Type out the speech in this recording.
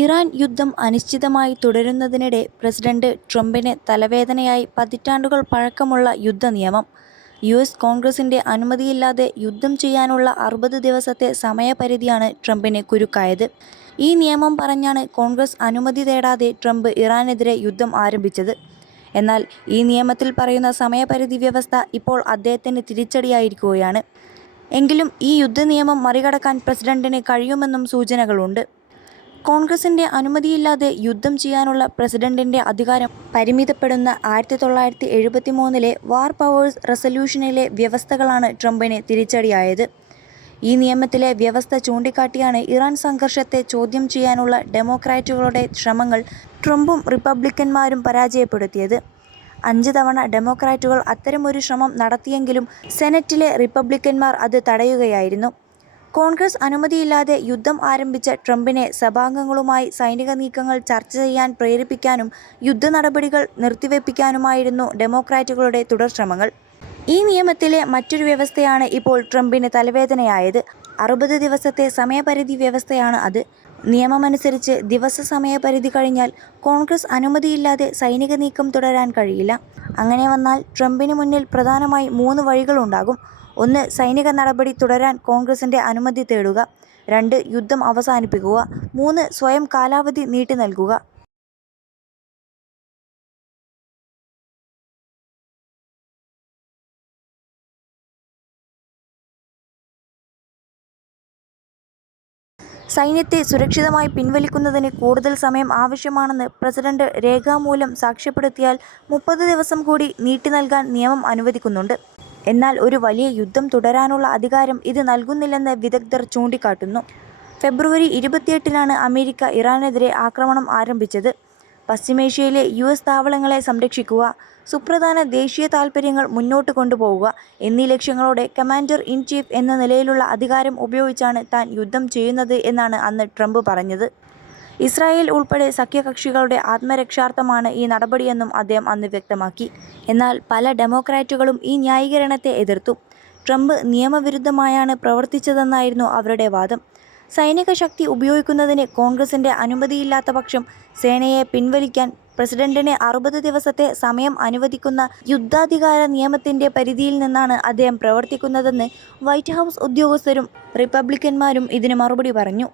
Iran യുദ്ധം അനിശ്ചിതമായി തുടരുന്നതിനിടെ പ്രസിഡന്റ് ട്രംപിന് തലവേദനയായി പതിറ്റാണ്ടുകൾ പഴക്കമുള്ള യുദ്ധനിയമം. യു.എസ്. കോൺഗ്രസിന്റെ അനുമതിയില്ലാതെ യുദ്ധം ചെയ്യാനുള്ള 60 ദിവസത്തെ സമയപരിധിയാണ് ട്രംപിന് കുരുക്കായത്. ഈ നിയമം പറഞ്ഞാണ് കോൺഗ്രസ് അനുമതി തേടാതെ ട്രംപ് ഇറാനെതിരെ യുദ്ധം ആരംഭിച്ചത്. എന്നാൽ ഈ നിയമത്തിൽ പറയുന്ന സമയപരിധി വ്യവസ്ഥ ഇപ്പോൾ അദ്ദേഹത്തിന് തിരിച്ചടിയായിരിക്കുകയാണ്. എങ്കിലും ഈ യുദ്ധനിയമം മറികടക്കാൻ പ്രസിഡന്റിന് കഴിയുമെന്നും സൂചനകളുണ്ട്. കോൺഗ്രസിന്റെ അനുമതിയില്ലാതെ യുദ്ധം ചെയ്യാനുള്ള പ്രസിഡന്റിന്റെ അധികാരം പരിമിതപ്പെടുന്ന 1973 വാർ പവേഴ്സ് റെസല്യൂഷനിലെ വ്യവസ്ഥകളാണ് ട്രംപിന് തിരിച്ചടിയായത്. ഈ നിയമത്തിലെ വ്യവസ്ഥ ചൂണ്ടിക്കാട്ടിയാണ് ഇറാൻ സംഘർഷത്തെ ചോദ്യം ചെയ്യാനുള്ള ഡെമോക്രാറ്റുകളുടെ ശ്രമങ്ങൾ ട്രംപും റിപ്പബ്ലിക്കന്മാരും പരാജയപ്പെടുത്തിയത്. 5 തവണ ഡെമോക്രാറ്റുകൾ അത്തരമൊരു ശ്രമം നടത്തിയെങ്കിലും സെനറ്റിലെ റിപ്പബ്ലിക്കന്മാർ അത് തടയുകയായിരുന്നു. കോൺഗ്രസ് അനുമതിയില്ലാതെ യുദ്ധം ആരംഭിച്ച ട്രംപിനെ സഭാംഗങ്ങളുമായി സൈനിക നീക്കങ്ങൾ ചർച്ച ചെയ്യാൻ പ്രേരിപ്പിക്കാനും യുദ്ധനടപടികൾ നിർത്തിവെപ്പിക്കാനുമായിരുന്നു ഡെമോക്രാറ്റുകളുടെ തുടർശ്രമങ്ങൾ. ഈ നിയമത്തിലെ മറ്റൊരു വ്യവസ്ഥയാണ് ഇപ്പോൾ ട്രംപിന് തലവേദനയായത്. 60 ദിവസത്തെ സമയപരിധി വ്യവസ്ഥയാണ് അത്. നിയമമനുസരിച്ച് ദിവസ സമയപരിധി കഴിഞ്ഞാൽ കോൺഗ്രസ് അനുമതിയില്ലാതെ സൈനിക നീക്കം തുടരാൻ കഴിയില്ല. അങ്ങനെ വന്നാൽ ട്രംപിന് മുന്നിൽ പ്രധാനമായി 3 വഴികളുണ്ടാകും. 1. സൈനിക നടപടി തുടരാൻ കോൺഗ്രസിന്റെ അനുമതി തേടുക. 2. യുദ്ധം അവസാനിപ്പിക്കുക. 3. സ്വയം കാലാവധി നീട്ടി നൽകുക. സൈന്യത്തെ സുരക്ഷിതമായി പിൻവലിക്കുന്നതിന് കൂടുതൽ സമയം ആവശ്യമാണെന്ന് പ്രസിഡന്റ് രേഖാമൂലം സാക്ഷ്യപ്പെടുത്തിയാൽ 30 ദിവസം കൂടി നീട്ടി നൽകാൻ നിയമം അനുവദിക്കുന്നുണ്ട്. എന്നാൽ ഒരു വലിയ യുദ്ധം തുടരാനുള്ള അധികാരം ഇത് നൽകുന്നില്ലെന്ന് വിദഗ്ധർ ചൂണ്ടിക്കാട്ടുന്നു. ഫെബ്രുവരി 28-നാണ് അമേരിക്ക ഇറാനെതിരെ ആക്രമണം ആരംഭിച്ചത്. പശ്ചിമേഷ്യയിലെ യു.എസ്. താവളങ്ങളെ സംരക്ഷിക്കുക, സുപ്രധാന ദേശീയ താൽപ്പര്യങ്ങൾ മുന്നോട്ട് കൊണ്ടുപോവുക എന്നീ ലക്ഷ്യങ്ങളോടെ കമാൻഡർ ഇൻ ചീഫ് എന്ന നിലയിലുള്ള അധികാരം ഉപയോഗിച്ചാണ് താൻ യുദ്ധം ചെയ്യുന്നത് എന്നാണ് അന്ന് ട്രംപ് പറഞ്ഞത്. ഇസ്രായേൽ ഉൾപ്പെടെ സഖ്യകക്ഷികളുടെ ആത്മരക്ഷാർത്ഥമാണ് ഈ നടപടിയെന്നും അദ്ദേഹം അന്ന് വ്യക്തമാക്കി. എന്നാൽ പല ഡെമോക്രാറ്റുകളും ഈ ന്യായീകരണത്തെ എതിർത്തു. ട്രംപ് നിയമവിരുദ്ധമായാണ് പ്രവർത്തിച്ചതെന്നായിരുന്നു അവരുടെ വാദം. സൈനിക ശക്തി ഉപയോഗിക്കുന്നതിന് കോൺഗ്രസിന്റെ അനുമതിയില്ലാത്ത പക്ഷം സേനയെ പിൻവലിക്കാൻ പ്രസിഡന്റിന് 60 ദിവസത്തെ സമയം അനുവദിക്കുന്ന യുദ്ധാധികാര നിയമത്തിന്റെ പരിധിയിൽ നിന്നാണ് അദ്ദേഹം പ്രവർത്തിക്കുന്നതെന്ന് വൈറ്റ് ഹൗസ് ഉദ്യോഗസ്ഥരും റിപ്പബ്ലിക്കന്മാരും ഇതിന് മറുപടി പറഞ്ഞു.